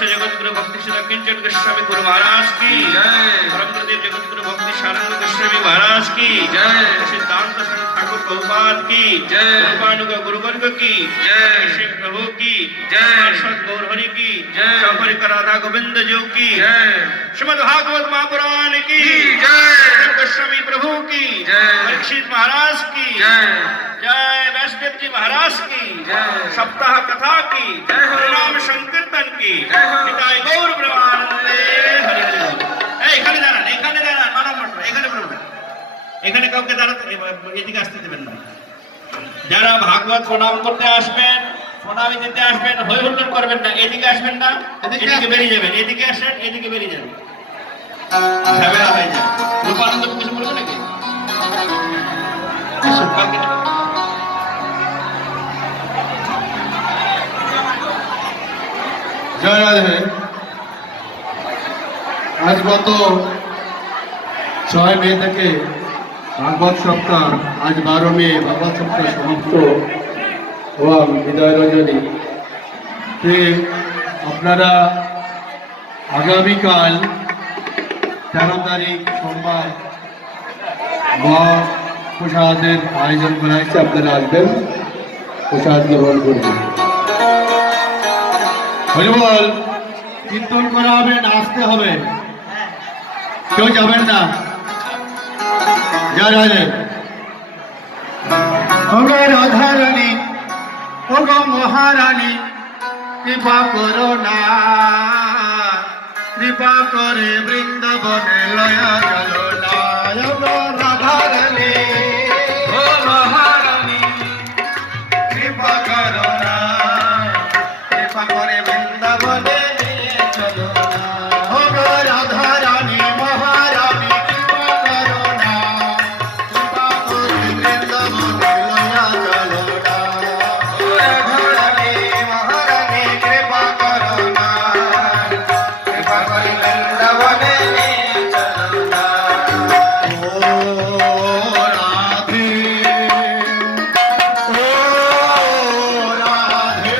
जगतगुरु भक्ति किंचन गोस्वामी गुरु महाराज की जय। परमदेव जगतगुरु भक्ति सारंग गोस्वामी महाराज की जय। सिद्धांत ठाकुर प्रभुपाद की जय। रूपानुग गुरुवर्ग की जय। शिव प्रभु की जय। सत गौर हरि की जय। चौपरिक राधा गोविंद जी की जय। श्रीमद् भागवत महापुराण की जय। गोस्वामी प्रभु की जय। परीक्षित महाराज की जय। जय वैष्णव जी महाराज की जय। सप्ताह कथा की जय। नाम संकीर्तन की निताय गौर ब्रह्मानंदे हरि हरि। এখানে দাঁড়ান, এখানে দাঁড়ান, মানব মঠ এখানে প্রভু, এখানে কাউকে দাঁড়াতে এদিকে আসতে দেবেন না। যারা ভাগবত প্রণাম করতে আসবেন, প্রণামী দিতে আসবেন, হই হুল্লোড় করবেন না। এদিকে আসবেন না, এদিকে বেরিয়ে যাবেন। এদিকে আসেন, এদিকে বেরিয়ে যাবেন, ঝামেলা হয়ে যায়। রূপানন্দ কিছু বলবে নাকি? জয় রাধে। আজ গত 6 মে থেকে ভাগবত সপ্তাহ, আজ 12 মে ভাগবত সপ্তাহ সমাপ্ত এবং বিদায় রজনী। আপনারা আগামীকাল 13 তারিখ সোমবার মহাপ্রসাদের আয়োজন করা হয়েছে। আপনারা আসবেন, প্রসাদ গ্রহণ করবেন। হরিবল কীর্তন করা হবে, নাচতে হবে, কেউ যাবেন না। জয় রাধে। ওগো রাধারানী, ওগো মহারানী, কৃপা করো না, কৃপা করে বৃন্দাবনে লয়া চলো না। ওগো রাধারানী, ও মহারানী, কৃপা করো না, কৃপা করে বৃন্দাবনে নিয়ে চলো না। ওগো রাধারানী মহারানী, কৃপা করো না, কৃপা করে বৃন্দাবনে লয়া চলো না। ও রাধারানী মহারানী, কৃপা করো না, কৃপা করে বৃন্দাবনে নিয়ে চলো না। ও রাধে, ও রাধে,